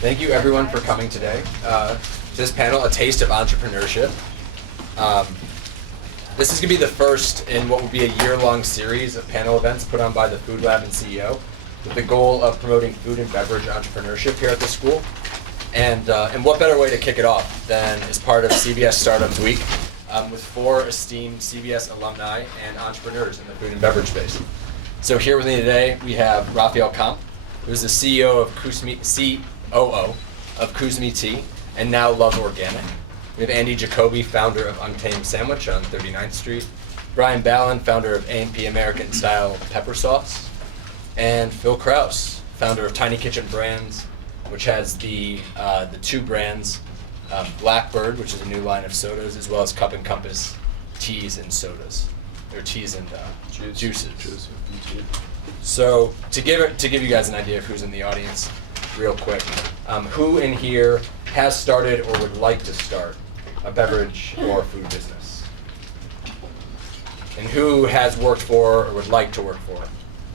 Thank you everyone for coming today. This panel, A Taste of Entrepreneurship. This is going to be the first in what will be a year-long series of panel events put on by the Food Lab and CEO with the goal of promoting food and beverage entrepreneurship here at the school. And what better way to kick it off than as part of CBS Startups Week with 4 esteemed CBS alumni and entrepreneurs in the food and beverage space. So here with me today we have Raphael, who's the COO of Kuzmi Tea and now Love Organic. We have Andy Jacobi, founder of Untamed Sandwich on 39th Street. Brian Ballan, founder of A&P American Style Pepper Sauce. And Phil Crouse, founder of TinyKitchen Brands, which has the 2 brands, Blackbird, which is a new line of sodas, as well as Cup and Compass teas and sodas, or teas and juices. So to give you guys an idea of who's in the audience, real quick, who in here has started or would like to start a beverage or food business? And who has worked for or would like to work for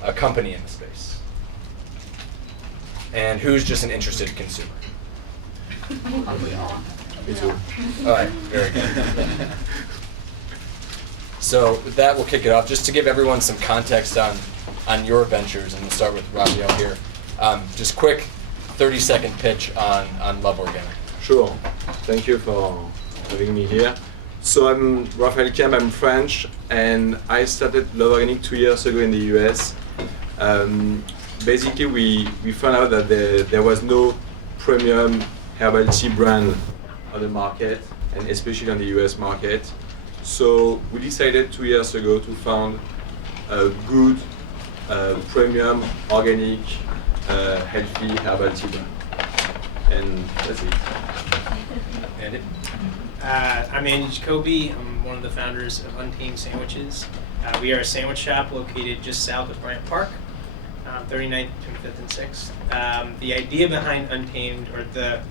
a company in the space? And who's just an interested consumer? Me too. All right, very good. So with that, we'll kick it off. Just to give everyone some context on your ventures, and we'll start with Raphael here. Just quick 30-second pitch on Love Organic. Sure. Thank you for having me here. So I'm Raphael, I'm French, and I started Love Organic 2 years ago in the US. Basically, we found out that there was no premium herbal tea brand on the market, and especially on the US market. So we decided 2 years ago to found a good, premium, organic, healthy herbal tea brand. And that's it. Andy? I'm Andy Jacobi. I'm one of the founders of Untamed Sandwiches. We are a sandwich shop located just south of Bryant Park, 39th, 25th, and 6th. The idea behind Untamed, or the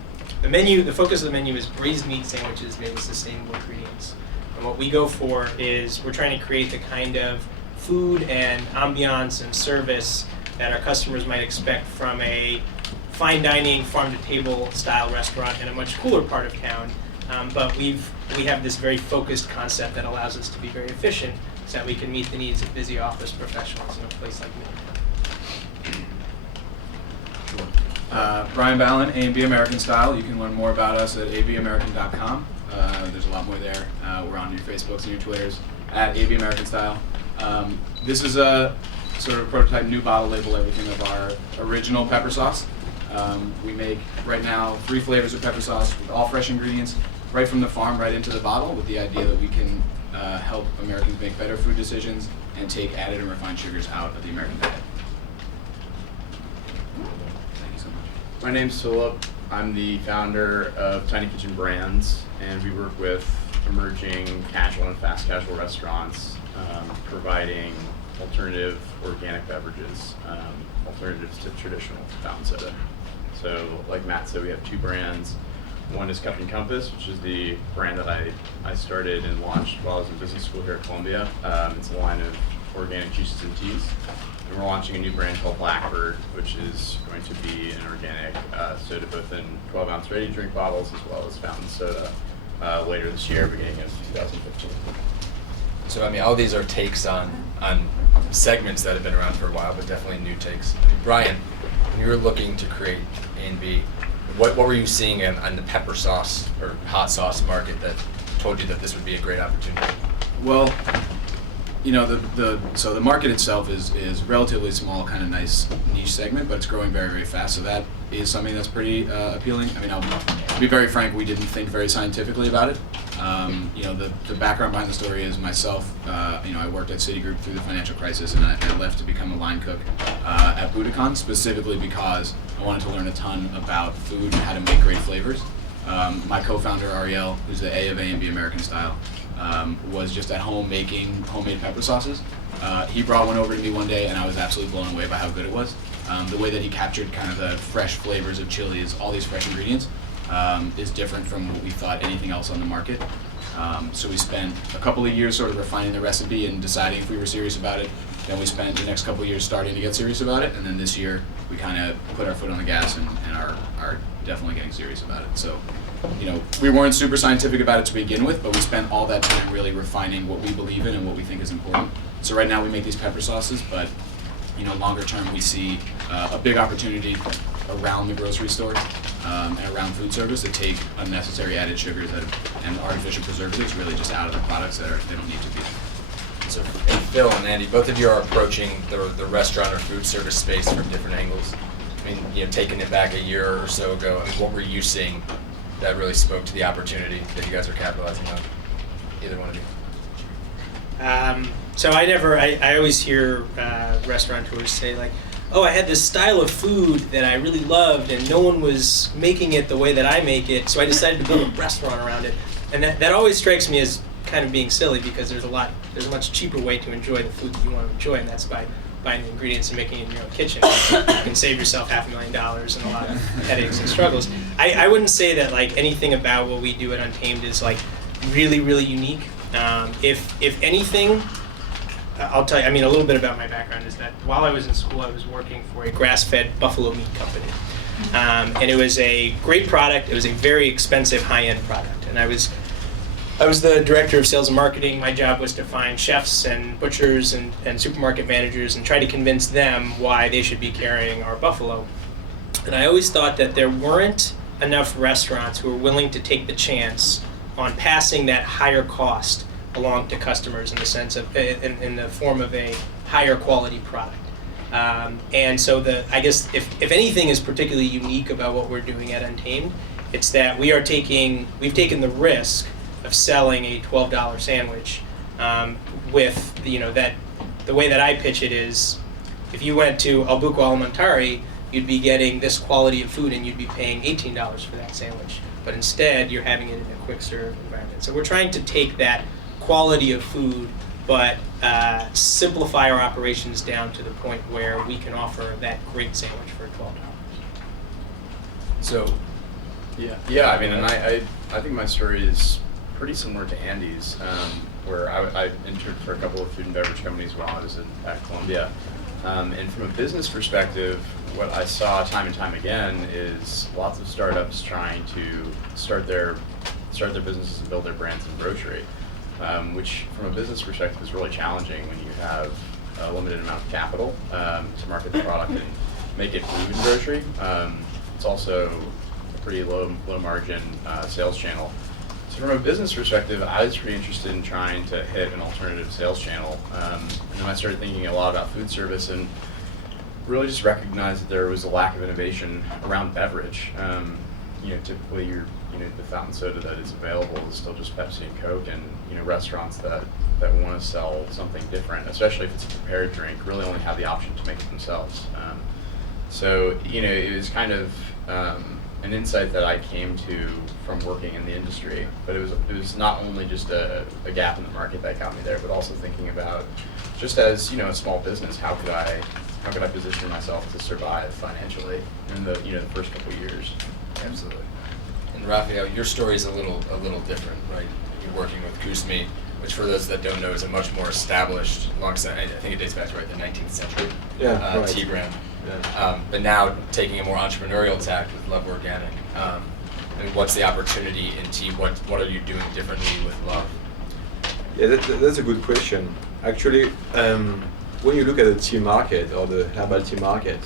menu, the focus of the menu is braised meat sandwiches made with sustainable ingredients. And what we go for is we're trying to create the kind of food and ambiance and service that our customers might expect from a fine dining, farm-to-table style restaurant in a much cooler part of town. But we have this very focused concept that allows us to be very efficient so that we can meet the needs of busy office professionals in a place like Midtown. Brian Ballan, A&B American Style. You can learn more about us at abamerican.com. There's a lot more there. We're on your Facebooks and your Twitters at AB American Style. This is a sort of prototype new bottle label everything of our original pepper sauce. We make right now 3 flavors of pepper sauce with all fresh ingredients right from the farm right into the bottle, with the idea that we can help Americans make better food decisions and take added and refined sugars out of the American diet. Thank you so much. My name's Philip. I'm the founder of TinyKitchen Brands, and we work with emerging casual and fast casual restaurants, providing alternative organic beverages, alternatives to traditional fountain soda. So like Matt said, we have 2 brands. One is Cup and Compass, which is the brand that I started and launched while I was in business school here at Columbia. It's a line of organic juices and teas. And we're launching a new brand called Blackbird, which is going to be an organic soda both in 12-ounce ready-to-drink bottles as well as fountain soda later this year, beginning of 2015. So I mean, all these are takes on segments that have been around for a while, but definitely new takes. Brian, when you were looking to create A&B, what were you seeing on the pepper sauce or hot sauce market that told you that this would be a great opportunity? Well, you know, the market itself is relatively small, kind of nice niche segment, but it's growing very, very fast. So that is something that's pretty appealing. I mean, to be very frank, we didn't think very scientifically about it. You know, the background behind the story is myself. You know, I worked at Citigroup through the financial crisis, and I left to become a line cook at Buddakan, specifically because I wanted to learn a ton about food and how to make great flavors. My co-founder Ariel, who's the A of A&B American Style, was just at home making homemade pepper sauces. He brought one over to me one day, and I was absolutely blown away by how good it was. The way that he captured kind of the fresh flavors of chilies, all these fresh ingredients, is different from what we thought anything else on the market. So we spent a couple of years sort of refining the recipe and deciding if we were serious about it. Then we spent the next couple of years starting to get serious about it, and then this year we kind of put our foot on the gas and are definitely getting serious about it. So, you know, we weren't super scientific about it to begin with, but we spent all that time really refining what we believe in and what we think is important. So right now we make these pepper sauces, but you know, longer term we see a big opportunity around the grocery store and around food service to take unnecessary added sugars and artificial preservatives really just out of the products that they don't need to be. So, and Phil and Andy, both of you are approaching the restaurant or food service space from different angles. I mean, you know, taking it back a year or so ago, I mean, what were you seeing that really spoke to the opportunity that you guys are capitalizing on? Either one of you. So I always hear restaurateurs say like, oh, I had this style of food that I really loved and no one was making it the way that I make it, so I decided to build a restaurant around it. And that always strikes me as kind of being silly, because there's a much cheaper way to enjoy the food that you want to enjoy, and that's by buying the ingredients and making it in your own kitchen. You can save yourself $500,000 and a lot of headaches and struggles. I wouldn't say that like anything about what we do at Untamed is like really, really unique. If anything, I'll tell you, I mean, a little bit about my background is that while I was in school, I was working for a grass-fed buffalo meat company. And it was a great product. It was a very expensive, high-end product. And I was the director of sales and marketing. My job was to find chefs and butchers and supermarket managers and try to convince them why they should be carrying our buffalo. And I always thought that there weren't enough restaurants who were willing to take the chance on passing that higher cost along to customers in the sense of, in the form of a higher quality product. And so I guess if anything is particularly unique about what we're doing at Untamed, it's that we've taken the risk of selling a $12 sandwich with, you know, that the way that I pitch it is, if you went to El Buco Alimentari, you'd be getting this quality of food and you'd be paying $18 for that sandwich. But instead, you're having it in a quick serve environment. So we're trying to take that quality of food, but simplify our operations down to the point where we can offer that great sandwich for $12. So, Yeah. I mean, and I think my story is pretty similar to Andy's, where I interned for a couple of food and beverage companies while I was at Columbia. And from a business perspective, what I saw time and time again is lots of startups trying to start their businesses and build their brands in grocery, which from a business perspective is really challenging when you have a limited amount of capital to market the product and make it move in grocery. It's also a pretty low margin sales channel. So from a business perspective, I was pretty interested in trying to hit an alternative sales channel. And then I started thinking a lot about food service and really just recognized that there was a lack of innovation around beverage. Typically the fountain soda that is available is still just Pepsi and Coke, and restaurants that want to sell something different, especially if it's a prepared drink, really only have the option to make it themselves. So it was kind of an insight that I came to from working in the industry, but it was not only just a gap in the market that got me there, but also thinking about just as a small business, how could I position myself to survive financially in the the first couple of years. Absolutely. And Raphael, your story is a little different, right? You're working with Crouse, which for those that don't know is a much more established, alongside, I think it dates back to the 19th century right. tea brand. Yeah. But now taking a more entrepreneurial tack with Love Organic. And what's the opportunity in tea? What are you doing differently with Love? Yeah, that's a good question. Actually, when you look at the tea market or the herbal tea market,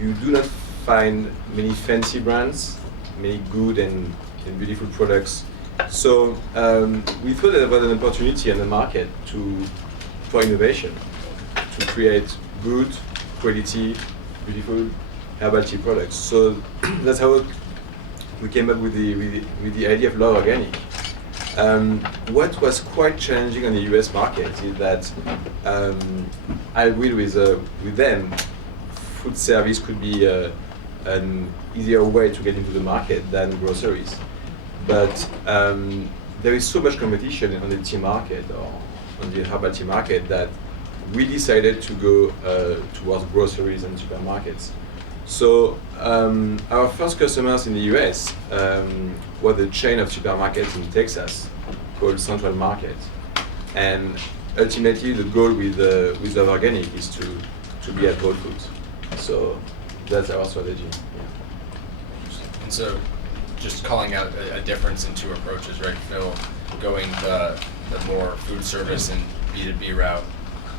you do not find many fancy brands, many good and beautiful products. So we thought that there was an opportunity in the market for innovation, to create good, quality, beautiful herbal tea products. So that's how we came up with the idea of Love Organic. What was quite challenging on the US market is that I agree with them. Food service could be an easier way to get into the market than groceries, but there is so much competition on the tea market or on the herbal tea market that we decided to go towards groceries and supermarkets. So our first customers in the US was a chain of supermarkets in Texas called Central Market, and ultimately the goal with Love Organic is to be at Whole Foods. So that's our strategy. Yeah. And so, just calling out a difference in two approaches, right? Phil, going the more food service and B2B route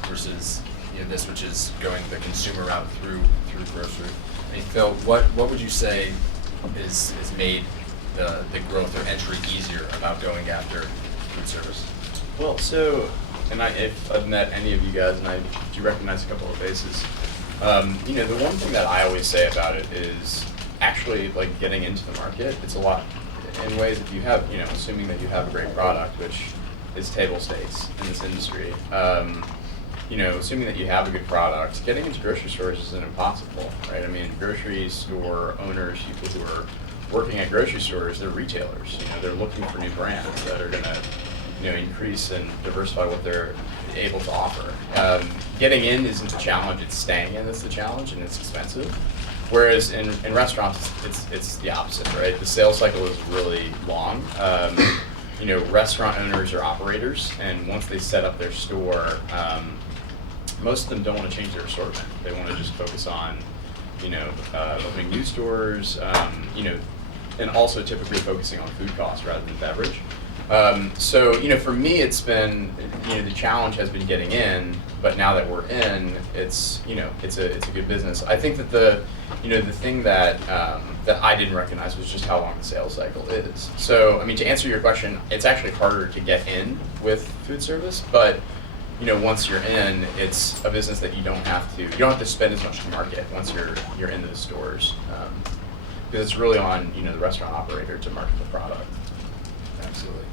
versus this, which is going the consumer route through grocery. I mean, Phil, what would you say is made the growth or entry easier about going after food service? Well, so, and if I've met any of you guys, and I do recognize a couple of faces, the one thing that I always say about it is actually like getting into the market. It's a lot in ways if you have, assuming that you have a great product, which is table stakes in this industry. Assuming that you have a good product, getting into grocery stores isn't impossible, right? I mean, grocery store owners, people who are working at grocery stores, they're retailers. They're looking for new brands that are going to, increase and diversify what they're able to offer. Getting in isn't the challenge; it's staying in that's the challenge, and it's expensive. Whereas in restaurants, it's the opposite, right? The sales cycle is really long. Restaurant owners are operators, and once they set up their store, most of them don't want to change their assortment. They want to just focus on, opening new stores, and also typically focusing on food costs rather than beverage. For me, it's been, the challenge has been getting in, but now that we're in, it's a good business. I think that the thing that I didn't recognize was just how long the sales cycle is. So, to answer your question, it's actually harder to get in with food service, but once you're in, it's a business that you don't have to spend as much to market once you're in those stores, because it's really on the restaurant operator to market the product. Absolutely.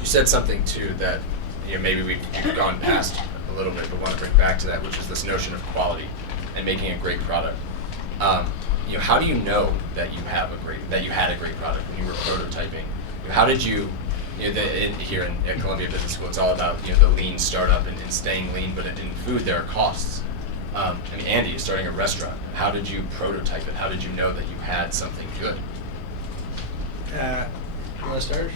You said something too that maybe we've gone past a little bit, but want to bring back to that, which is this notion of quality and making a great product. How do you know that you had a great product when you were prototyping? How did you? Here at Columbia Business School, it's all about the lean startup and staying lean, but in food there are costs. Andy is starting a restaurant. How did you prototype it? How did you know that you had something good? You want to start?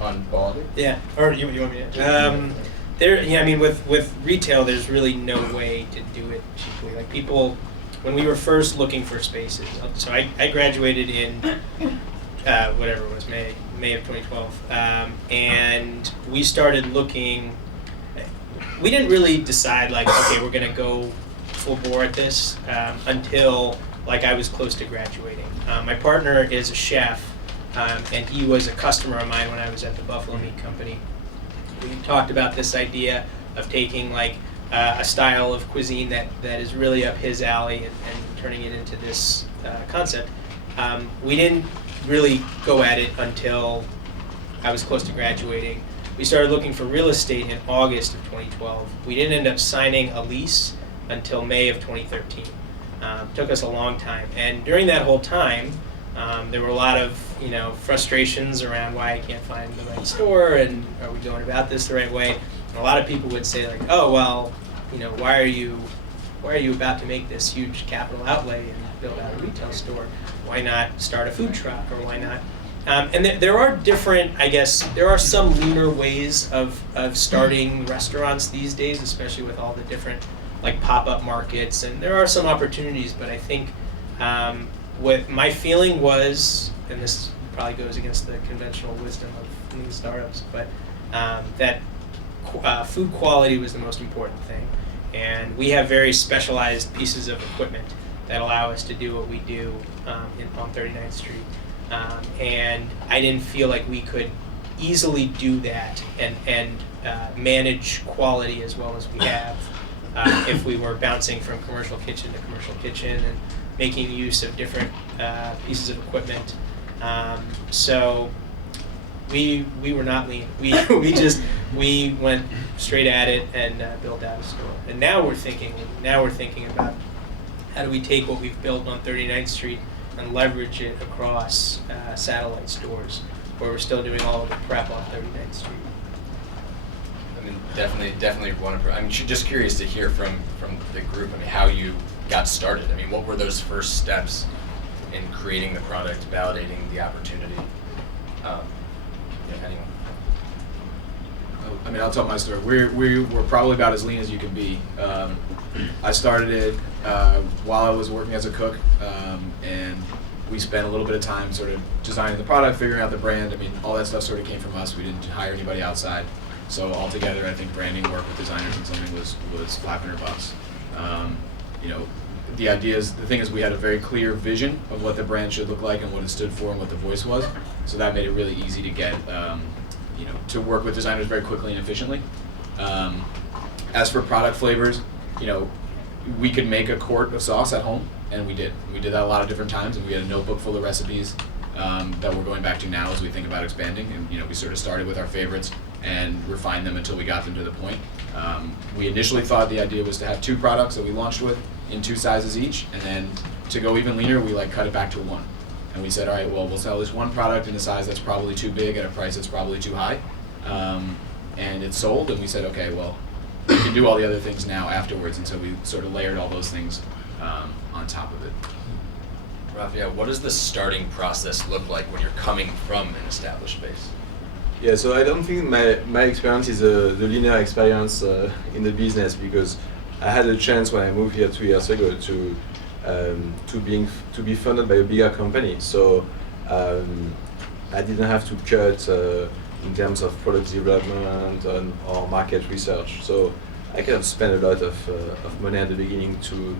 On quality? Yeah, or you want me to? With retail, there's really no way to do it cheaply. Like people, when we were first looking for spaces, so I graduated in whatever it was, May of 2012, and we started looking. We didn't really decide okay, we're gonna go full bore at this until I was close to graduating. My partner is a chef. And he was a customer of mine when I was at the Buffalo Meat Company. We talked about this idea of taking a style of cuisine that is really up his alley and turning it into this concept. We didn't really go at it until I was close to graduating. We started looking for real estate in August of 2012. We didn't end up signing a lease until May of 2013. Took us a long time. And during that whole time, there were a lot of frustrations around why I can't find the right store and are we going about this the right way. And a lot of people would say oh well, why are you about to make this huge capital outlay and build out a retail store? Why not start a food truck, or why not? And there are different, there are some leaner ways of starting restaurants these days, especially with all the different pop-up markets, and there are some opportunities, but I think what my feeling was, and this probably goes against the conventional wisdom of lean startups, but that food quality was the most important thing. And we have very specialized pieces of equipment that allow us to do what we do on 39th Street. And I didn't feel like we could easily do that and manage quality as well as we have if we were bouncing from commercial kitchen to commercial kitchen and making use of different pieces of equipment. So we were not lean. We went straight at it and built out a store. And now we're thinking about how do we take what we've built on 39th Street and leverage it across satellite stores where we're still doing all of the prep on 39th Street. Definitely want to. I'm just curious to hear from the group. How you got started. What were those first steps in creating the product, validating the opportunity? Anyone? I'll tell my story. We were probably about as lean as you can be. I started it while I was working as a cook, and we spent a little bit of time sort of designing the product, figuring out the brand. I mean, all that stuff sort of came from us. We didn't hire anybody outside. So altogether, I think branding work with designers and something was $500. You know, the thing is we had a very clear vision of what the brand should look like and what it stood for and what the voice was. So that made it really easy to get, you know, to work with designers very quickly and efficiently. As for product flavors, you know, we could make a quart of sauce at home, and we did. We did that a lot of different times, and we had a notebook full of recipes that we're going back to now as we think about expanding. And you know, we sort of started with our favorites and refined them until we got them to the point. We initially thought the idea was to have 2 products that we launched with in 2 sizes each, and then to go even leaner, we like cut it back to 1. And we said, all right, well, we'll sell this 1 product in a size that's probably too big at a price that's probably too high. And it sold, and we said, okay, well, we can do all the other things now afterwards, and so we sort of layered all those things on top of it. Raphael, what does the starting process look like when you're coming from an established base? Yeah, so I don't think my experience is the linear experience in the business, because I had a chance when I moved here 2 years ago to be funded by a bigger company. So I didn't have to cut in terms of product development or market research. So I kind of spent a lot of money at the beginning to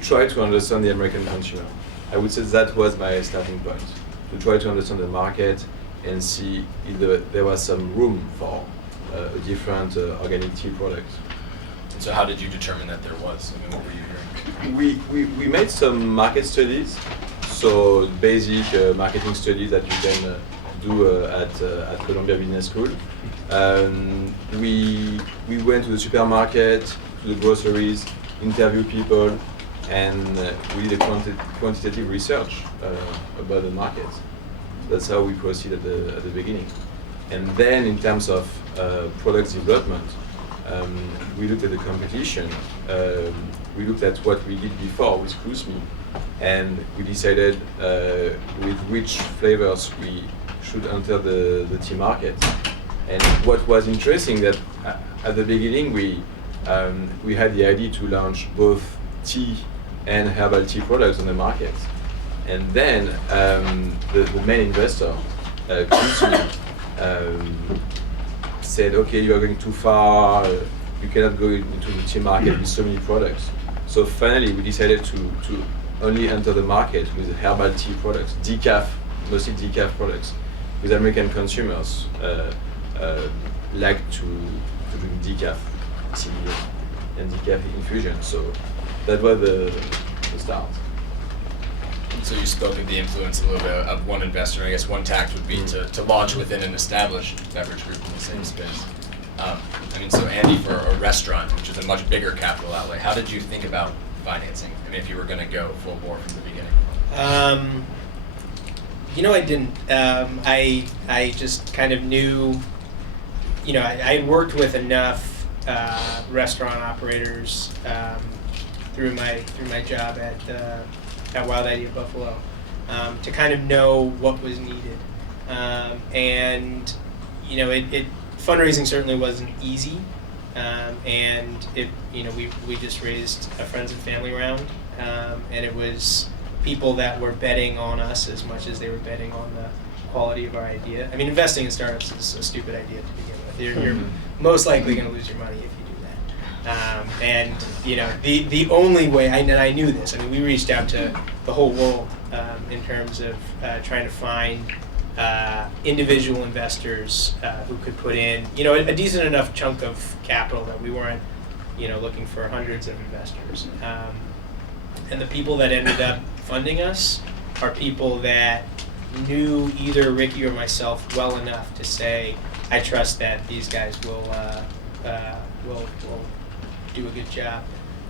try to understand the American consumer. I would say that was my starting point, to try to understand the market and see if there was some room for a different organic tea product. And so how did you determine that there was? I mean, what were you hearing? We made some market studies, so basic marketing studies that you can do at Columbia Business School. We went to the supermarket, to the groceries, interviewed people, and we did a quantitative research about the market. That's how we proceed at the beginning. And then in terms of product development, we looked at the competition. We looked at what we did before with Crouse, and we decided with which flavors we should enter the tea market. And what was interesting that at the beginning we had the idea to launch both tea and herbal tea products on the market. And then the main investor, Crouse, said, okay, you are going too far, you cannot go into the tea market with so many products. So finally we decided to only enter the market with herbal tea products, decaf, mostly decaf products, because American consumers like to drink decaf tea and decaf infusion. So that was the start. So you spoke of the influence a little bit of one investor. I guess one tact would be to launch within an established beverage group in the same space. I mean, so Andy, for a restaurant, which is a much bigger capital outlay, how did you think about financing? I mean, if you were going to go full bore from the beginning. You know, I didn't. I just kind of knew. You know, I had worked with enough restaurant operators through my job at Wild Idea Buffalo to kind of know what was needed, and you know, fundraising certainly wasn't easy, and we just raised a friends and family round, and it was people that were betting on us as much as they were betting on the quality of our idea. I mean, investing in startups is a stupid idea to begin with. You're most likely going to lose your money if you do that. And you know, the only way, and I knew this. I mean, we reached out to the whole world in terms of trying to find individual investors who could put in, you know, a decent enough chunk of capital that we weren't, you know, looking for hundreds of investors. And the people that ended up funding us are people that knew either Ricky or myself well enough to say, I trust that these guys will do a good job.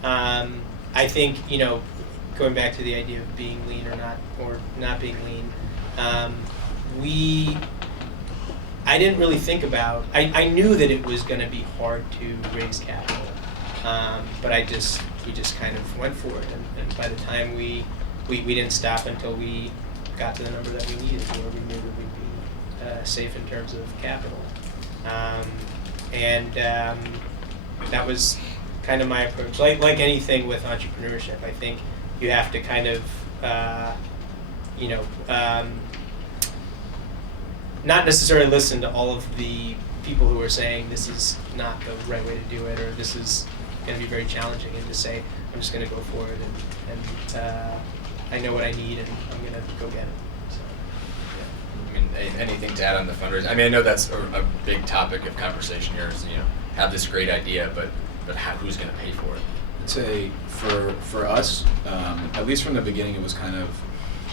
I think, you know, going back to the idea of being lean or not being lean, I didn't really think about. I knew that it was going to be hard to raise capital, but we just kind of went for it, and by the time we didn't stop until we got to the number that we needed, where we knew that we'd be safe in terms of capital, and that was kind of my approach. Like anything with entrepreneurship, I think you have to kind of you know, not necessarily listen to all of the people who are saying this is not the right way to do it, or this is going to be very challenging, and just say, I'm just going to go for it, and I know what I need, and I'm going to go get it. So. I mean, anything to add on the fundraising? I mean, I know that's a big topic of conversation here is, have this great idea, but who's going to pay for it? I'd say for us, at least from the beginning, it was kind of,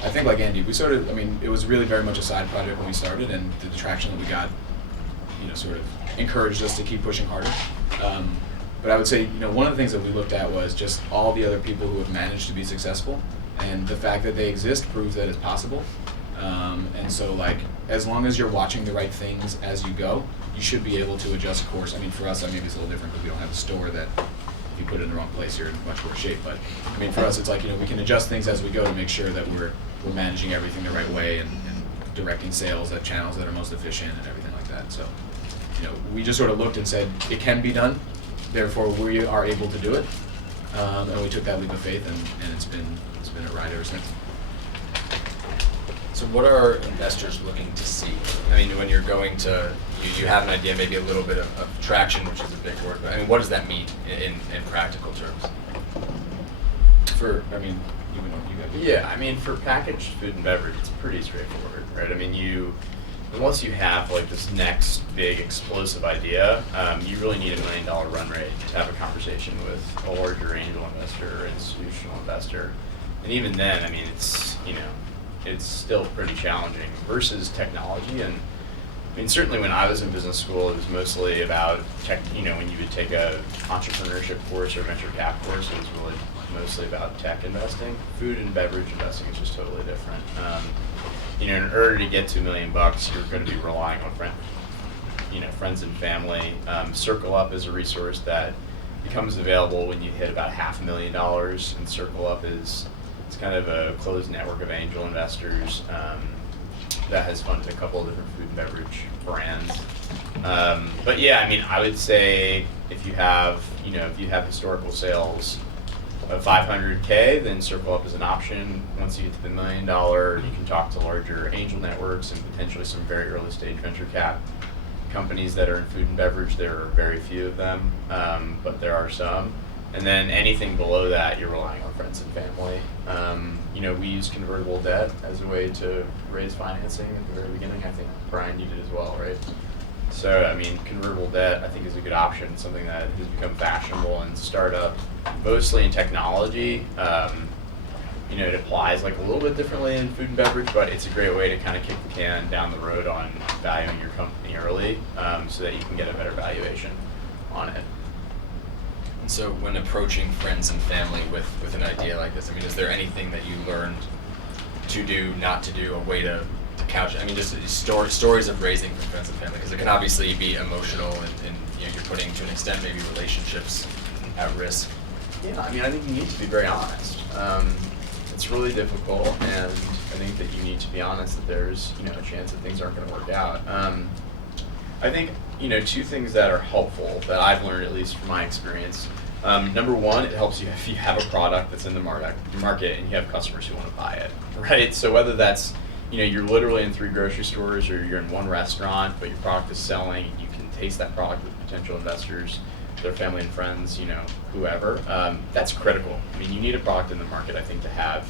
I think like Andy, it was really very much a side project when we started, and the traction that we got, sort of encouraged us to keep pushing harder. But I would say, one of the things that we looked at was just all the other people who have managed to be successful, and the fact that they exist proves that it's possible. And so, like, as long as you're watching the right things as you go, you should be able to adjust course. I mean, for us, maybe it's a little different because we don't have a store that if you put it in the wrong place, you're in much worse shape. But I mean, for us, it's like, we can adjust things as we go to make sure that we're managing everything the right way and directing sales at channels that are most efficient and everything like that. So, we just sort of looked and said, it can be done, therefore we are able to do it. And we took that leap of faith, and it's been a ride ever since. So what are investors looking to see? I mean, when you're going to, you have an idea, maybe a little bit of traction, which is a big word, but I mean, what does that mean in practical terms? Yeah, I mean, for packaged food and beverage, it's pretty straightforward, right? I mean, once you have like this next big explosive idea, you really need $1 million run rate to have a conversation with a larger angel investor or institutional investor. And even then, I mean, it's still pretty challenging versus technology. And I mean, certainly when I was in business school, it was mostly about tech, when you would take a entrepreneurship course or venture cap course, it was really mostly about tech investing. Food and beverage investing is just totally different. In order to get to $1 million, you're going to be relying on friends and family. Circle Up is a resource that becomes available when you hit about $500,000, and Circle Up it's kind of a closed network of angel investors that has funded a couple of different food and beverage brands. But yeah, I mean, I would say if you have historical sales of $500K, then Circle Up is an option. Once you get to the $1 million, you can talk to larger angel networks and potentially some very early stage venture cap companies that are in food and beverage. There are very few of them, but there are some. And then anything below that, you're relying on friends and family. We use convertible debt as a way to raise financing at the very beginning. I think Brian, you did as well, right? So, I mean, convertible debt, I think, is a good option, something that has become fashionable in startup, mostly in technology. It applies like a little bit differently in food and beverage, but it's a great way to kind of kick the can down the road on valuing your company early, so that you can get a better valuation on it. And so when approaching friends and family with an idea like this, I mean, is there anything that you learned to do, not to do, a way to couch it? I mean, just stories of raising from friends and family, because it can obviously be emotional and you're putting, to an extent, maybe relationships at risk. Yeah, I mean, I think you need to be very honest. It's really difficult, and I think that you need to be honest that there's a chance that things aren't going to work out. I think two things that are helpful that I've learned, at least from my experience. Number one, it helps you if you have a product that's in the market and you have customers who want to buy it, right? So whether that's you're literally in 3 grocery stores or you're in 1 restaurant, but your product is selling and you can taste that product with potential investors, their family and friends, whoever, that's critical. I mean, you need a product in the market, I think, to have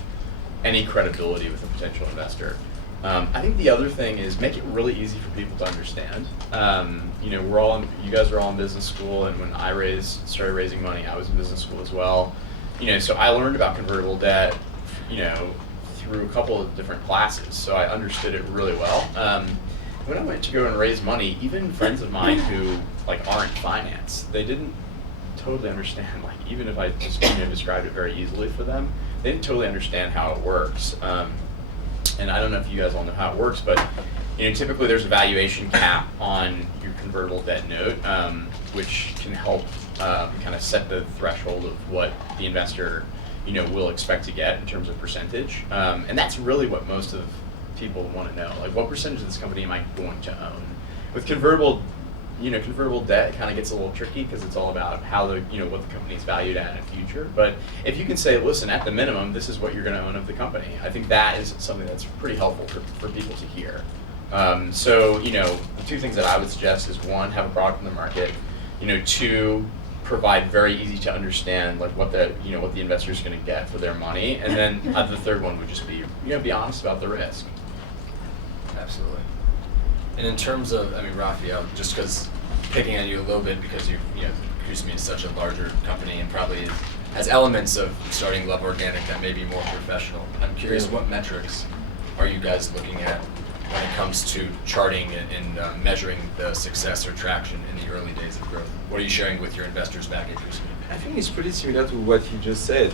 any credibility with a potential investor. I think the other thing is make it really easy for people to understand. You guys are all in business school, and when I started raising money, I was in business school as well. So I learned about convertible debt, through a couple of different classes, so I understood it really well. When I went to go and raise money, even friends of mine who aren't in finance, they didn't totally understand. Even if I just described it very easily for them, they didn't totally understand how it works. And I don't know if you guys all know how it works, but typically there's a valuation cap on your convertible debt note, which can help kind of set the threshold of what the investor will expect to get in terms of percentage. And that's really what most of people want to know. What percentage of this company am I going to own? With convertible convertible debt kind of gets a little tricky because it's all about how what the company's valued at in the future. But if you can say, listen, at the minimum, this is what you're going to own of the company, I think that is something that's pretty helpful for people to hear. So the two things that I would suggest is, one, have a product in the market. Two, provide very easy to understand what the investor is going to get for their money, and then the third one would just be be honest about the risk. Absolutely. And in terms of, Raphael, just because picking on you a little bit because Crouse is such a larger company and probably has elements of starting Love Organic that may be more professional. I'm curious, what metrics are you guys looking at when it comes to charting and measuring the success or traction in the early days of growth? What are you sharing with your investors back at Crouse? I think it's pretty similar to what he just said.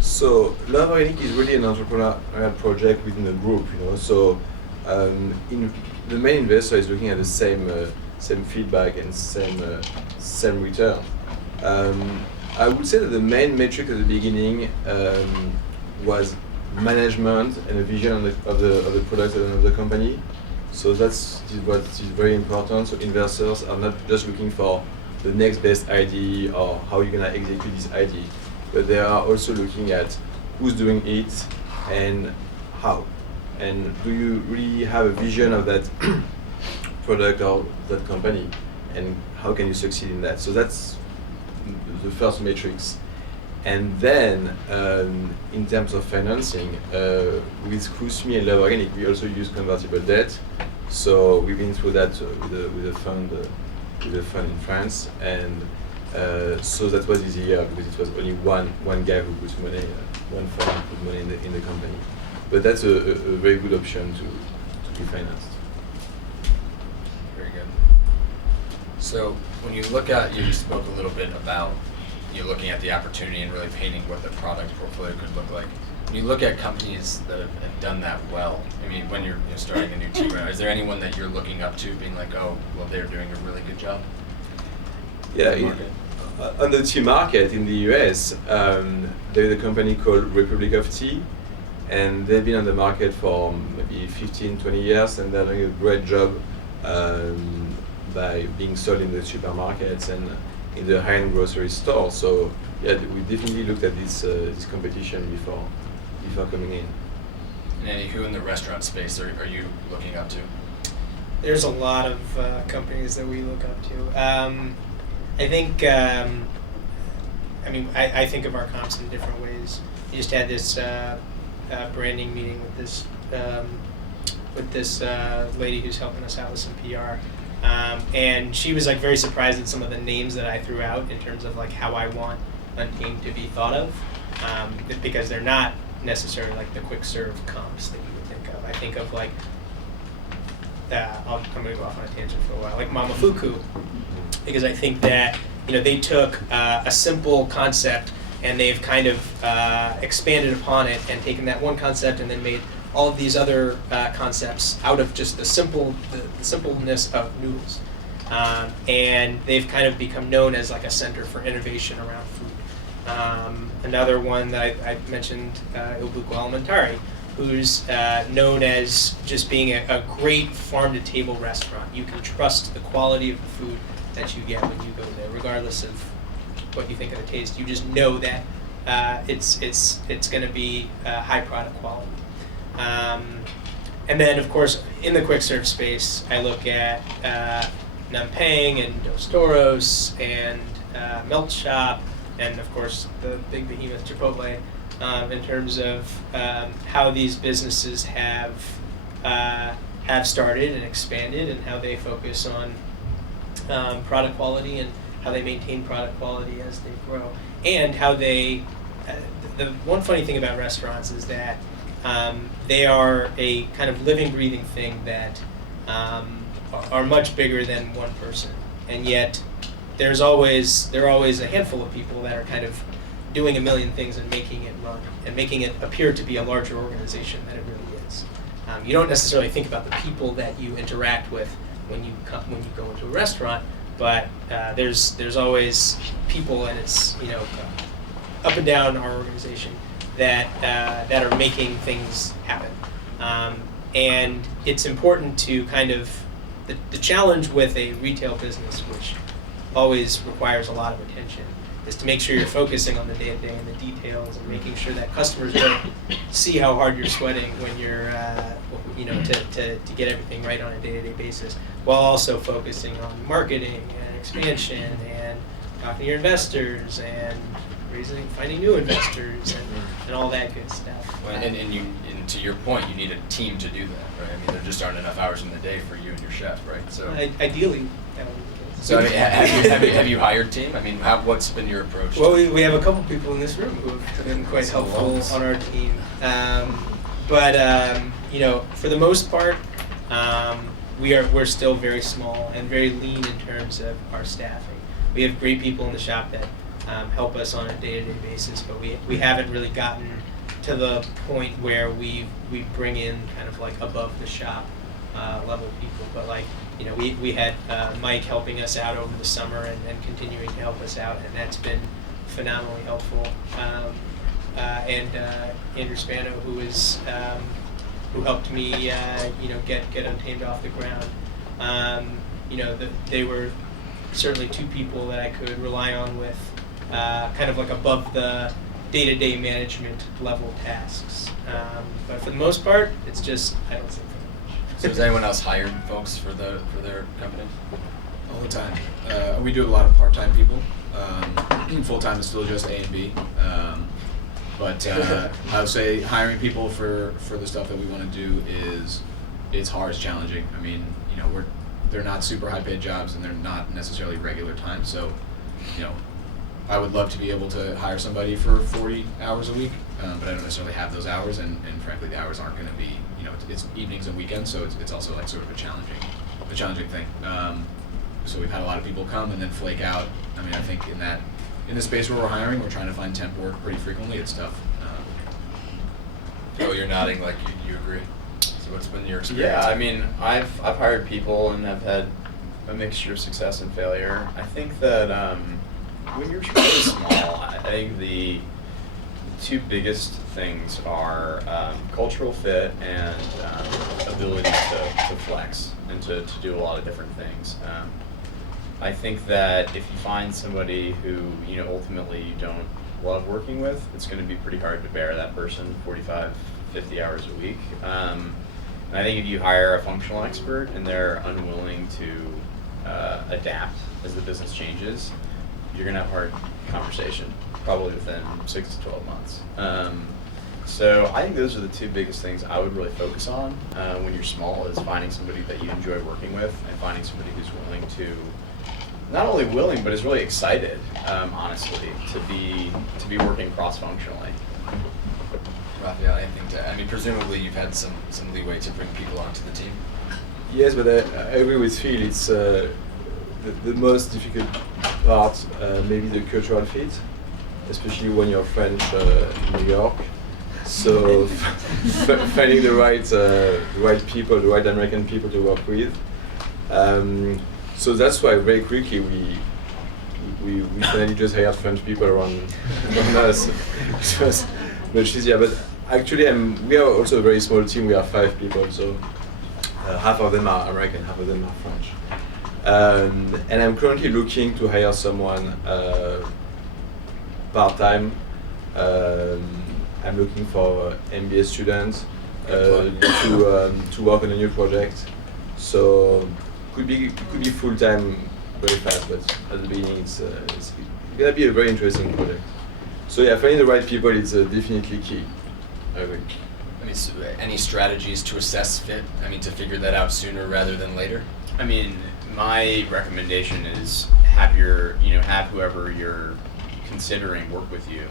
So Love Organic is really an entrepreneurial project within the group, So the main investor is looking at the same feedback and same return. I would say that the main metric at the beginning was management and a vision of the product of the company. So that's what is very important. So investors are not just looking for the next best idea or how you're gonna execute this idea, but they are also looking at who's doing it and how. And do you really have a vision of that product or that company, and how can you succeed in that? So that's the first matrix. And then, in terms of financing, with Crouse and Love Organic, we also use convertible debt. So we've been through that with a fund in France, and so that was easier because it was only one guy who puts money, one fund put money in the company. But that's a very good option to be financed. Very good. So when you look at, you spoke a little bit about looking at the opportunity and really painting what the product portfolio could look like. When you look at companies that have done that well, when you're starting a new team, is there anyone that you're looking up to, being like, oh, well, they're doing a really good job? Yeah, on the tea market in the US, there's a company called Republic of Tea, and they've been on the market for maybe 15, 20 years, and they're doing a great job by being sold in the supermarkets and in the high-end grocery store. So yeah, we definitely looked at this competition before coming in. And Andy, who in the restaurant space are you looking up to? There's a lot of companies that we look up to. I think, I think of our comps in different ways. We just had this branding meeting with this lady who's helping us out with some PR. And she was very surprised at some of the names that I threw out in terms of how I want Untamed to be thought of, because they're not necessarily the quick serve comps that you would think of. I think of I'm going to go off on a tangent for a while, like Mamafuku, because I think that they took a simple concept and they've kind of expanded upon it and taken that one concept and then made all of these other concepts out of just the simpleness of noodles. And they've kind of become known as a center for innovation around food. Another one that I mentioned, youve Alimentari, who's known as just being a great farm-to-table restaurant. You can trust the quality of the food that you get when you go there, regardless of what you think of the taste. You just know that it's going to be high product quality. And then, of course, in the quick serve space, I look at Nampang and Dos Toros and Melt Shop, and of course the big behemoth Chipotle, in terms of how these businesses have started and expanded, and how they focus on product quality and how they maintain product quality as they grow, and how they. The one funny thing about restaurants is that they are a kind of living, breathing thing that are much bigger than one person, and yet there are always a handful of people that are kind of doing a million things and making it run and making it appear to be a larger organization than it really is. You don't necessarily think about the people that you interact with when you go into a restaurant, but there's always people, and it's up and down our organization that are making things happen. And it's important to kind of the challenge with a retail business, which always requires a lot of attention, is to make sure you're focusing on the day-to-day and the details and making sure that customers don't see how hard you're sweating when you're, to get everything right on a day-to-day basis, while also focusing on marketing and expansion and talking to your investors and finding new investors and all that good stuff. Well, and to your point, you need a team to do that, right? I mean, there just aren't enough hours in the day for you and your chef, right? So Ideally, that would be the case. So I mean, have you hired team? I mean, what's been your approach? Well, we have a couple people in this room who have been quite helpful on our team. For the most part, we're still very small and very lean in terms of our staffing. We have great people in the shop that help us on a day-to-day basis, but we haven't really gotten to the point where we bring in kind of like above the shop level people. But we had Mike helping us out over the summer and continuing to help us out, and that's been phenomenally helpful. And Andrew Spano, who helped me, get Untamed off the ground. They were certainly two people that I could rely on with kind of like above the day-to-day management level tasks. But for the most part, it's just I don't think very much. So has anyone else hired folks for their company? All the time. We do have a lot of part-time people. Full-time is still just A and B. But I would say hiring people for the stuff that we want to do it's hard, it's challenging. I mean, they're not super high-paid jobs and they're not necessarily regular time. So, I would love to be able to hire somebody for 40 hours a week, but I don't necessarily have those hours, and frankly, the hours aren't going to be, it's evenings and weekends, so it's also like sort of a challenging thing. So we've had a lot of people come and then flake out. I mean, I think in the space where we're hiring, we're trying to find temp work pretty frequently. It's tough. Oh, you're nodding like you agree. So what's been your experience? Yeah, I mean, I've hired people and have had a mixture of success and failure. I think that when you're really small, I think the two biggest things are cultural fit and ability to flex and to do a lot of different things. I think that if you find somebody who ultimately you don't love working with, it's going to be pretty hard to bear that person 45, 50 hours a week. And I think if you hire a functional expert and they're unwilling to adapt as the business changes, you're going to have a hard conversation, probably within 6 to 12 months. So I think those are the two biggest things I would really focus on when you're small, is finding somebody that you enjoy working with and finding somebody who's willing to, not only willing, but is really excited, honestly, to be working cross-functionally. Raphael, anything to? I mean, presumably you've had some leeway to bring people onto the team. Yes, but I agree with Phil. It's the most difficult part, maybe the cultural fit, especially when you're French in New York. So finding the right people, the right American people to work with. So that's why very quickly we finally just hired French people around us. It was much easier. But actually, we are also a very small team. We are 5 people, so half of them are American, half of them are French. And I'm currently looking to hire someone part-time. I'm looking for MBA students to work on a new project. So could be full-time very fast, but at the beginning it's gonna be a very interesting project. So yeah, finding the right people is definitely key. I agree. I mean, so any strategies to assess fit? I mean, to figure that out sooner rather than later? I mean, my recommendation is have whoever you're considering work with you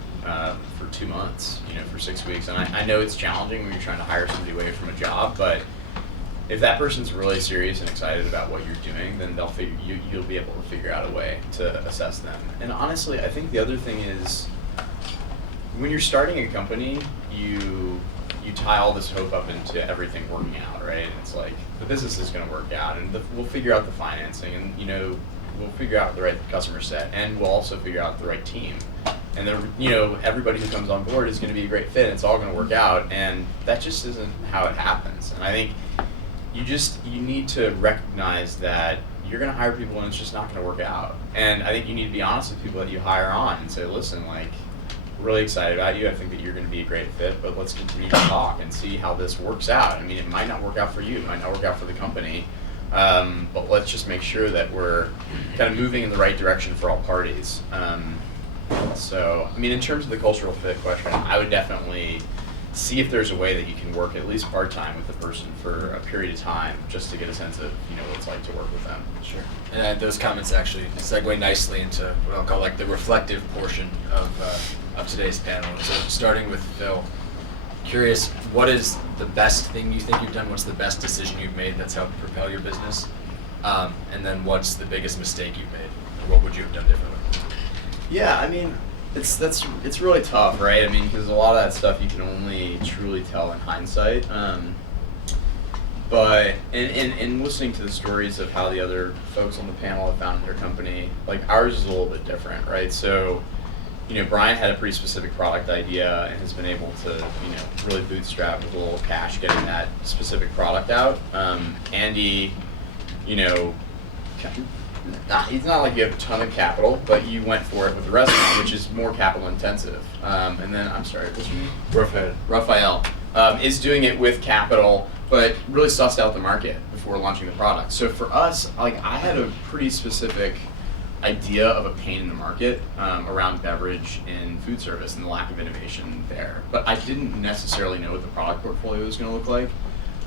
for 2 months, for 6 weeks. And I know it's challenging when you're trying to hire somebody away from a job, but if that person's really serious and excited about what you're doing, then you'll be able to figure out a way to assess them. And honestly, I think the other thing is, when you're starting a company, you tie all this hope up into everything working out, right? And it's like, the business is going to work out, and we'll figure out the financing, and we'll figure out the right customer set, and we'll also figure out the right team. And everybody who comes on board is going to be a great fit, and it's all going to work out, and that just isn't how it happens. And I think you need to recognize that you're going to hire people and it's just not going to work out. And I think you need to be honest with people that you hire on and say, listen, like, really excited about you. I think that you're going to be a great fit, but let's continue to talk and see how this works out. I mean, it might not work out for you, it might not work out for the company, but let's just make sure that we're kind of moving in the right direction for all parties. So, I mean, in terms of the cultural fit question, I would definitely see if there's a way that you can work at least part-time with the person for a period of time, just to get a sense of, what it's like to work with them. Sure. And those comments actually segue nicely into what I'll call like the reflective portion of today's panel. So starting with Phil, curious, what is the best thing you think you've done? What's the best decision you've made that's helped propel your business? And then what's the biggest mistake you've made? Or what would you have done differently? Yeah, I mean, it's really tough, right? I mean, because a lot of that stuff you can only truly tell in hindsight. But in listening to the stories of how the other folks on the panel have founded their company, like ours is a little bit different, right? So, Brian had a pretty specific product idea and has been able to, really bootstrap with a little cash getting that specific product out. Andy, he's not like you have a ton of capital, but you went for it with the restaurant, which is more capital intensive. And then, I'm sorry, what's your name? Raphael is doing it with capital, but really sussed out the market before launching the product. So for us, like I had a pretty specific idea of a pain in the market around beverage and food service and the lack of innovation there. But I didn't necessarily know what the product portfolio was going to look like.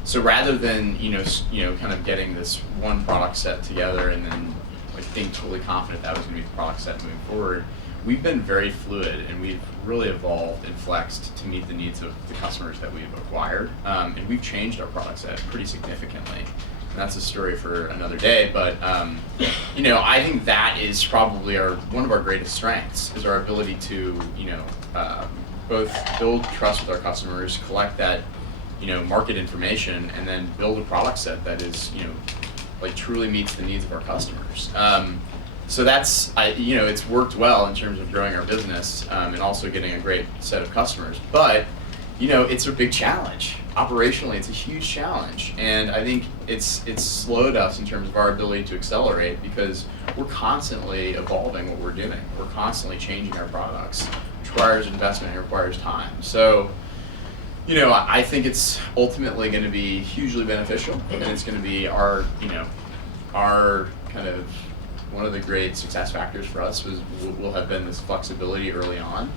So rather than kind of getting this one product set together and then like being totally confident that was going to be the product set moving forward, we've been very fluid and we've really evolved and flexed to meet the needs of the customers that we've acquired, and we've changed our product set pretty significantly. And that's a story for another day, but I think that is probably one of our greatest strengths is our ability to both build trust with our customers, collect that market information, and then build a product set that is like truly meets the needs of our customers. So that's it's worked well in terms of growing our business and also getting a great set of customers. But it's a big challenge. Operationally, it's a huge challenge, and I think it's slowed us in terms of our ability to accelerate because we're constantly evolving what we're doing. We're constantly changing our products. It requires investment. It requires time. So I think it's ultimately going to be hugely beneficial, and it's going to be our kind of one of the great success factors for us will have been this flexibility early on,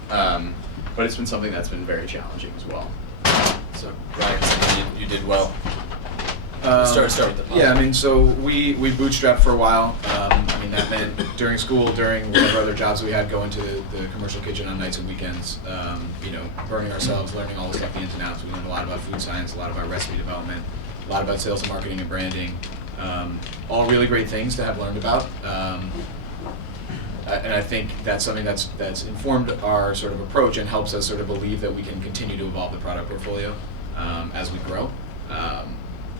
but it's been something that's been very challenging as well. So Brian, you did well. Start with the positive. Yeah, I mean, so we bootstrapped for a while. That meant during school, during whatever other jobs we had, going to the commercial kitchen on nights and weekends, burning ourselves, learning all the stuff, the ins and outs. We learned a lot about food science, a lot about recipe development, a lot about sales and marketing and branding. All really great things to have learned about. And I think that's something that's informed our sort of approach and helps us sort of believe that we can continue to evolve the product portfolio as we grow.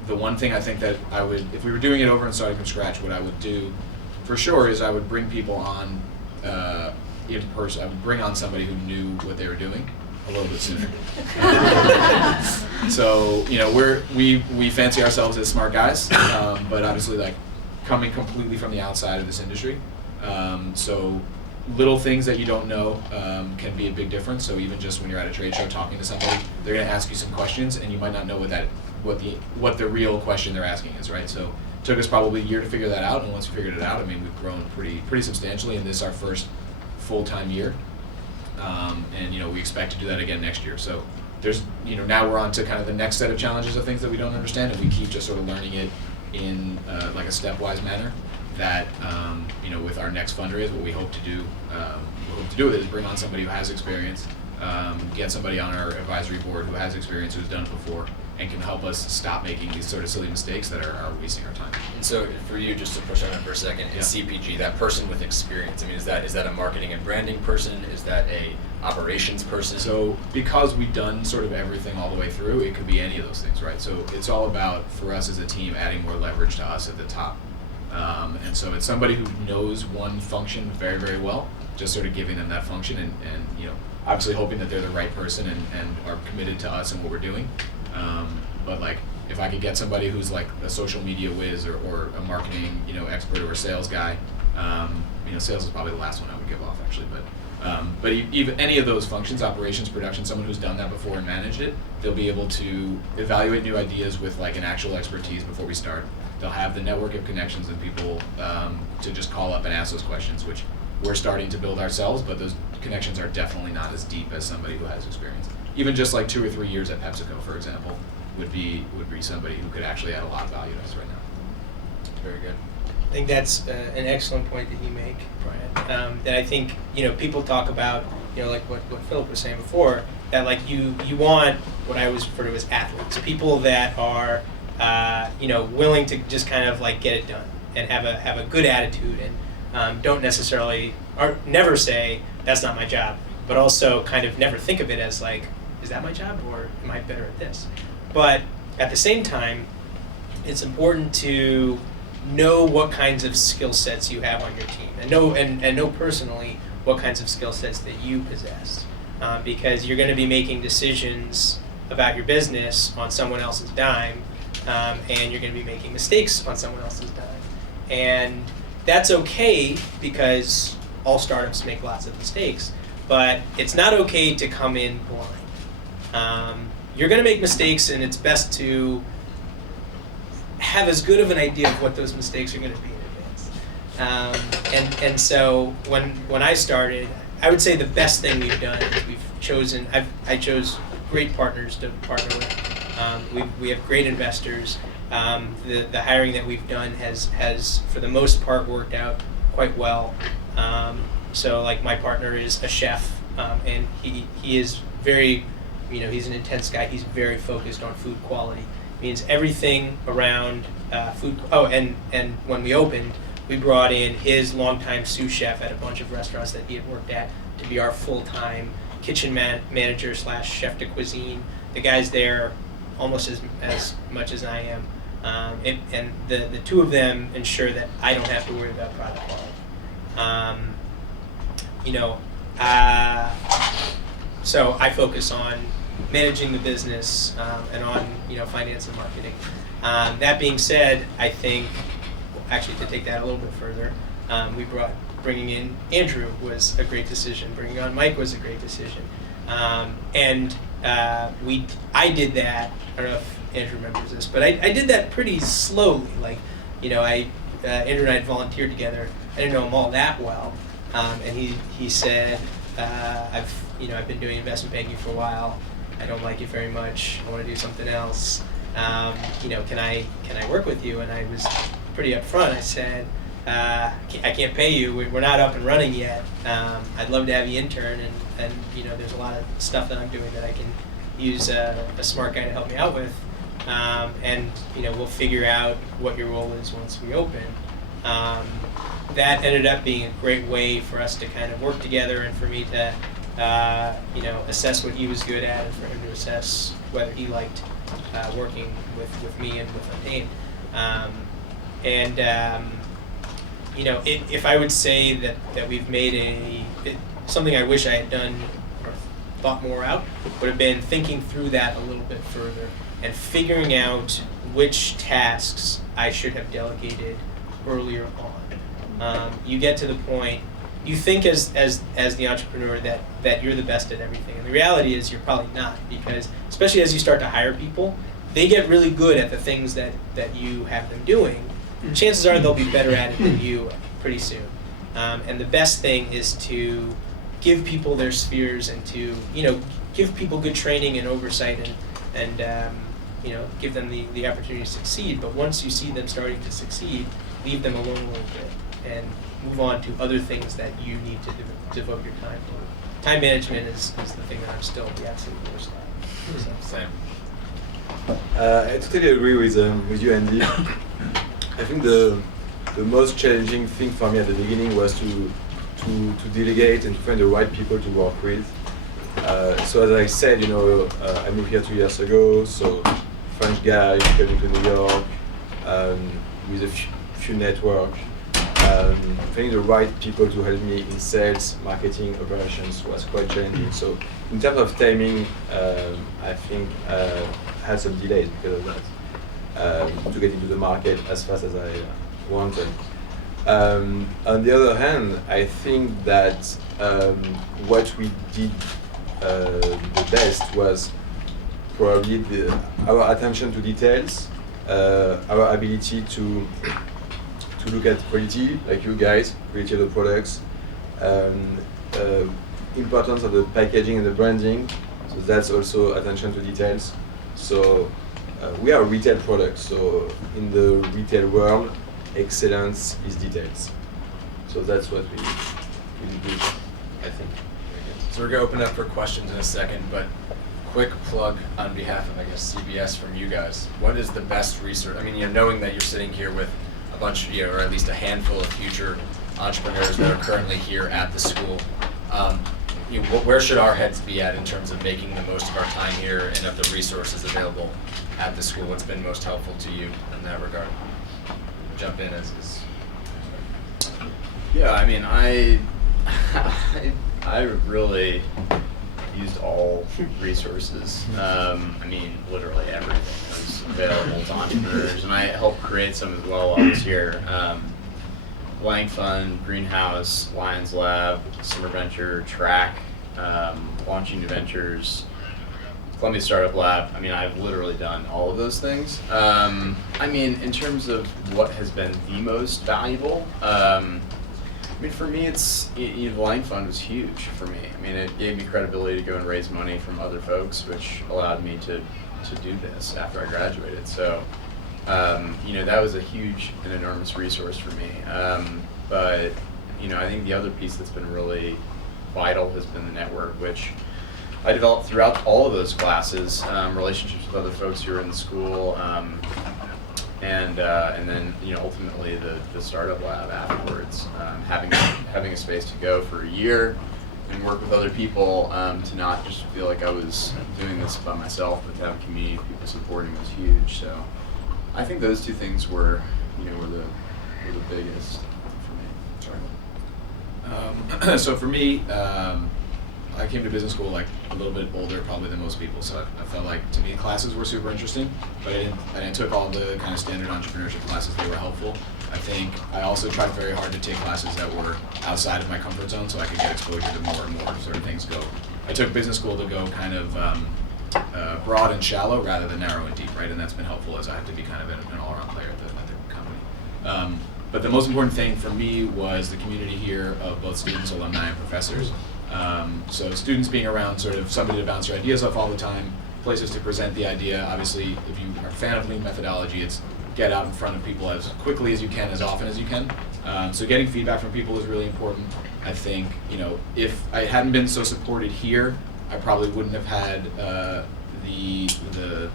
The one thing I think that I would, if we were doing it over and starting from scratch, what I would do for sure is I would bring people on in person. I would bring on somebody who knew what they were doing a little bit sooner. So we fancy ourselves as smart guys, but obviously like coming completely from the outside of this industry. So little things that you don't know can be a big difference. So even just when you're at a trade show talking to somebody, they're going to ask you some questions, and you might not know what the real question they're asking is, right? So it took us probably a year to figure that out, and once we figured it out, we've grown pretty substantially, and this is our first full-time year, and we expect to do that again next year. So there's now we're on to kind of the next set of challenges of things that we don't understand, and we keep just sort of learning it in like a stepwise manner. That with our next fundraise, what we hope to do with it is bring on somebody who has experience, get somebody on our advisory board who has experience, who's done it before, and can help us stop making these sort of silly mistakes that are wasting our time. And so for you, just to push on that for a second, is CPG, that person with experience, is that a marketing and branding person? Is that a operations person? So because we've done sort of everything all the way through, it could be any of those things, right? So it's all about, for us as a team, adding more leverage to us at the top. And so it's somebody who knows one function very, very well, just sort of giving them that function and obviously hoping that they're the right person and are committed to us and what we're doing. But like if I could get somebody who's like a social media whiz or a marketing, expert or a sales guy, sales is probably the last one I would give off actually, but even any of those functions, operations, production, someone who's done that before and managed it, they'll be able to evaluate new ideas with like an actual expertise before we start. They'll have the network of connections and people to just call up and ask those questions, which we're starting to build ourselves, but those connections are definitely not as deep as somebody who has experience. Even just like 2 or 3 years at PepsiCo, for example, would be somebody who could actually add a lot of value to us right now. Very good. I think that's an excellent point that you make, Brian. That I think people talk about, like what Philip was saying before, that like you want what I always refer to as athletes, people that are willing to just kind of like get it done and have a good attitude and don't necessarily or never say that's not my job, but also kind of never think of it as like, is that my job or am I better at this? But at the same time, it's important to know what kinds of skill sets you have on your team and know personally what kinds of skill sets that you possess, because you're going to be making decisions about your business on someone else's dime, and you're going to be making mistakes on someone else's dime, and that's okay because all startups make lots of mistakes, but it's not okay to come in blind. You're going to make mistakes, and it's best to have as good of an idea of what those mistakes are going to be in advance. And so when I started, I would say the best thing we've done is I chose great partners to partner with. We have great investors. The hiring that we've done has for the most part worked out quite well. So like my partner is a chef, and he is very, he's an intense guy. He's very focused on food quality. Means everything around food. Oh, and when we opened, we brought in his longtime sous chef at a bunch of restaurants that he had worked at to be our full-time kitchen manager / chef de cuisine. The guy's there almost as much as I am, and the two of them ensure that I don't have to worry about product quality. So I focus on managing the business and on finance and marketing. That being said, I think actually to take that a little bit further, bringing in Andrew was a great decision. Bringing on Mike was a great decision, and I did that. I don't know if Andrew remembers this, but I did that pretty slowly. Like, Andrew and I had volunteered together. I didn't know him all that well, and he said, I've been doing investment banking for a while. I don't like it very much. I want to do something else. Can I work with you? And I was pretty upfront. I said, I can't pay you. We're not up and running yet. I'd love to have you intern, and there's a lot of stuff that I'm doing that I can use a smart guy to help me out with. And we'll figure out what your role is once we open. That ended up being a great way for us to kind of work together and for me to assess what he was good at and for him to assess whether he liked working with me and with Untamed. If I would say that we've made something I wish I had done or thought more out, would have been thinking through that a little bit further and figuring out which tasks I should have delegated earlier on. You get to the point, you think as the entrepreneur that you're the best at everything, and the reality is you're probably not, because especially as you start to hire people, they get really good at the things that you have them doing. Chances are they'll be better at it than you pretty soon. And the best thing is to give people their spheres and to give people good training and oversight and give them the opportunity to succeed. But once you see them starting to succeed, leave them alone a little bit and move on to other things that you need to devote your time to. Time management is the thing that I'm still the absolute worst at. So. Same. I totally agree with you, Andy. I think the most challenging thing for me at the beginning was to delegate and to find the right people to work with. So as I said, I moved here 2 years ago, so French guy coming to New York with a few networks. Finding the right people to help me in sales, marketing, operations was quite challenging. So in terms of timing, I think I had some delays because of that. to get into the market as fast as I wanted. On the other hand, I think that what we did the best was probably our attention to details, our ability to look at quality, like you guys, quality of the products, importance of the packaging and the branding. So that's also attention to details. So we are a retail product. So in the retail world, excellence is details. So that's what we do, I think. So we're going to open up for questions in a second, but quick plug on behalf of, I guess, CBS from you guys. What is the best research? I mean, knowing that you're sitting here with a bunch, or at least a handful of future entrepreneurs that are currently here at the school, where should our heads be at in terms of making the most of our time here and of the resources available at the school? What's been most helpful to you in that regard? Jump in as Yeah, I mean, I really used all resources. I mean, literally everything was available to entrepreneurs, and I helped create some as well while I was here. Blank Fund, Greenhouse, Lions Lab, Summer Venture, Track, launching new ventures, Columbia Startup Lab. I mean, I've literally done all of those things. I mean, in terms of what has been the most valuable, I mean, for me, the Blank Fund was huge for me. I mean, it gave me credibility to go and raise money from other folks, which allowed me to do this after I graduated. So, that was a huge and enormous resource for me. But, I think the other piece that's been really vital has been the network, which I developed throughout all of those classes, relationships with other folks who are in the school, and then ultimately the startup lab afterwards, having a space to go for a year and work with other people, to not just feel like I was doing this by myself, but to have a community of people supporting was huge. So I think those two things were the biggest for me. Sorry. So for me, I came to business school like a little bit older probably than most people, so I felt like, to me, classes were super interesting, but I took all the kind of standard entrepreneurship classes. They were helpful. I think I also tried very hard to take classes that were outside of my comfort zone so I could get exposure to more and more sort of things. I took business school to go kind of broad and shallow rather than narrow and deep, right? And that's been helpful as I have to be kind of an all-around player at the company. But the most important thing for me was the community here of both students, alumni, and professors. So students being around sort of somebody to bounce your ideas off all the time, places to present the idea. Obviously, if you are a fan of lean methodology, it's get out in front of people as quickly as you can, as often as you can. So getting feedback from people is really important. I think, if I hadn't been so supported here, I probably wouldn't have had the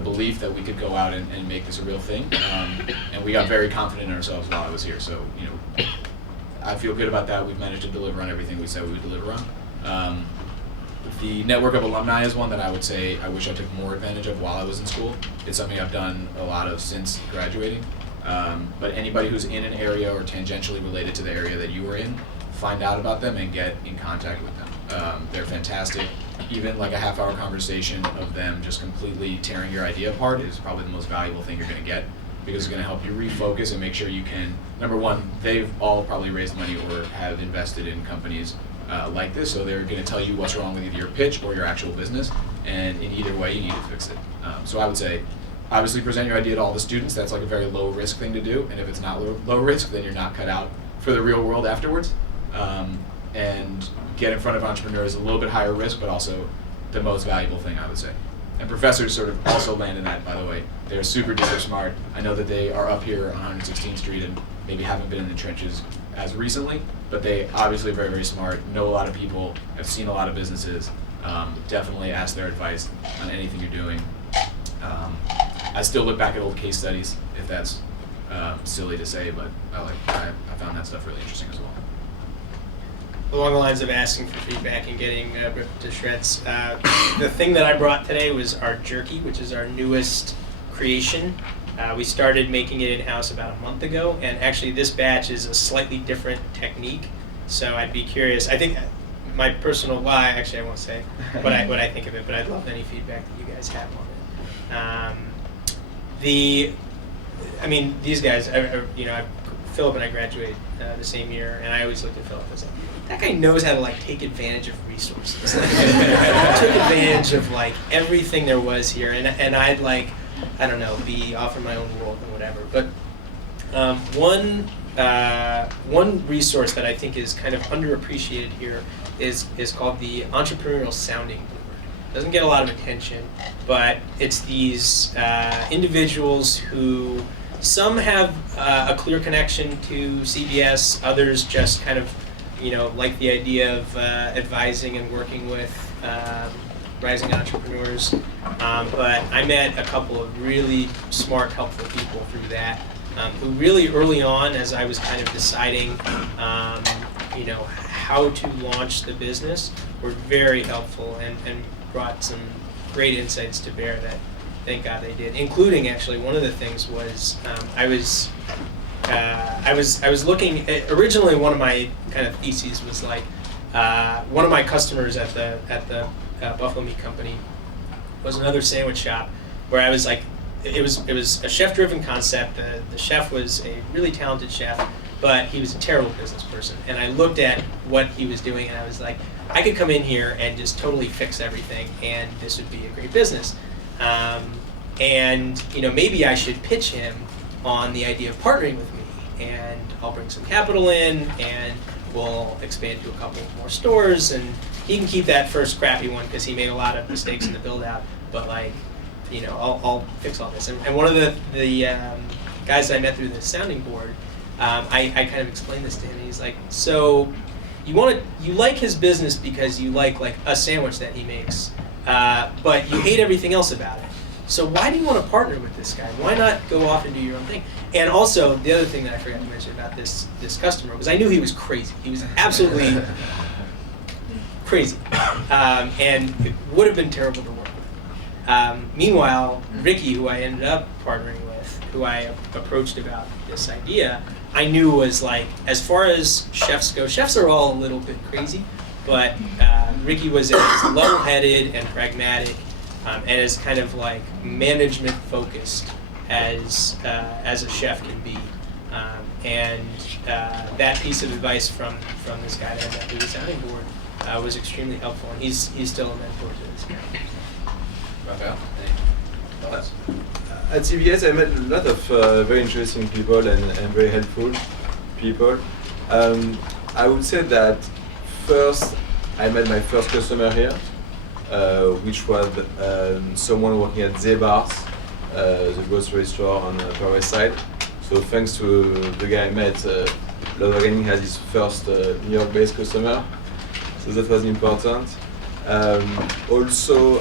belief that we could go out and make this a real thing. And we got very confident in ourselves while I was here. So, I feel good about that. We've managed to deliver on everything we said we would deliver on. The network of alumni is one that I would say I wish I took more advantage of while I was in school. It's something I've done a lot of since graduating. But anybody who's in an area or tangentially related to the area that you were in, find out about them and get in contact with them. They're fantastic. Even like a half-hour conversation of them just completely tearing your idea apart is probably the most valuable thing you're going to get, because it's going to help you refocus and make sure you can, number one, they've all probably raised money or have invested in companies like this, so they're going to tell you what's wrong with either your pitch or your actual business, and in either way you need to fix it. So I would say, obviously present your idea to all the students. That's like a very low risk thing to do, and if it's not low risk, then you're not cut out for the real world afterwards. And get in front of entrepreneurs, a little bit higher risk, but also the most valuable thing, I would say. And professors sort of also land in that, by the way. They're super duper smart. I know that they are up here on 116th Street and maybe haven't been in the trenches as recently, but they obviously are very, very smart, know a lot of people, have seen a lot of businesses. Definitely ask their advice on anything you're doing. I still look back at old case studies, if that's silly to say, but I found that stuff really interesting as well. Along the lines of asking for feedback and getting ripped to shreds, the thing that I brought today was our jerky, which is our newest creation. We started making it in-house about a month ago, and actually this batch is a slightly different technique, so I'd be curious. I think my personal, actually I won't say what I think of it, but I'd love any feedback that you guys have on it. I mean, these guys, Philip and I graduated the same year, and I always looked at Philip and was like, that guy knows how to like take advantage of resources. Took advantage of like everything there was here, and I'd like, I don't know, be off in my own world and whatever. But one resource that I think is kind of underappreciated here is called the Entrepreneurial Sounding Board. Doesn't get a lot of attention, but it's these individuals who, some have a clear connection to CBS, others just kind of, like the idea of advising and working with rising entrepreneurs. But I met a couple of really smart, helpful people through that, who really early on, as I was kind of deciding, how to launch the business, were very helpful and brought some great insights to bear that, thank God they did. Including, actually, one of the things was I was looking originally. One of my kind of theses was like one of my customers at the Buffalo Meat Company was another sandwich shop where I was like, it was a chef-driven concept. The chef was a really talented chef, but he was a terrible business person. And I looked at what he was doing, and I was like, I could come in here and just totally fix everything, and this would be a great business. And maybe I should pitch him on the idea of partnering with me, and I'll bring some capital in, and we'll expand to a couple more stores, and he can keep that first crappy one because he made a lot of mistakes in the build out. But like, I'll fix all this. And one of the guys I met through the sounding board, I kind of explained this to him, and he's like, so you like his business because you like a sandwich that he makes, but you hate everything else about it. So why do you want to partner with this guy? Why not go off and do your own thing? And also, the other thing that I forgot to mention about this customer was I knew he was crazy. He was absolutely crazy, and it would have been terrible to work with. Meanwhile, Ricky, who I ended up partnering with, who I approached about this idea, I knew was like, as far as chefs go, chefs are all a little bit crazy, but Ricky was as level-headed and pragmatic, and as kind of like management focused as a chef can be. And that piece of advice from this guy that I met through the sounding board was extremely helpful, and he's still a mentor to this guy. Raphael, any thoughts? At CBS, I met a lot of very interesting people and very helpful people. I would say that first, I met my first customer here, which was someone working at Zebar's, the grocery store on the Upper West Side. So thanks to the guy I met, Love Organic has his first New York-based customer. So that was important. Also,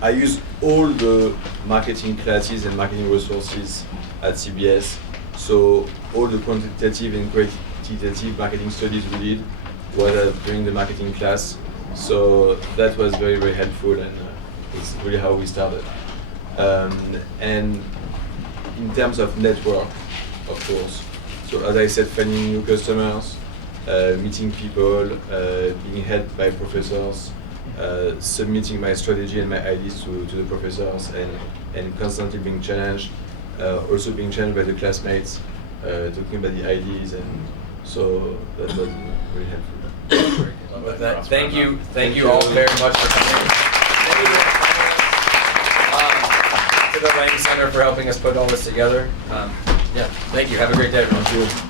I use all the marketing classes and marketing resources at CBS. So all the quantitative and qualitative marketing studies we did were during the marketing class. So that was very, very helpful, and it's really how we started. And in terms of network, of course. So as I said, finding new customers, meeting people, being helped by professors, submitting my strategy and my ideas to the professors, and constantly being challenged, also being challenged by the classmates, talking about the ideas, and so that was really helpful. With that, thank you all very much for coming. Thank you to the Lang Center for helping us put all this together. Yeah, thank you. Have a great day, everyone. Thank you.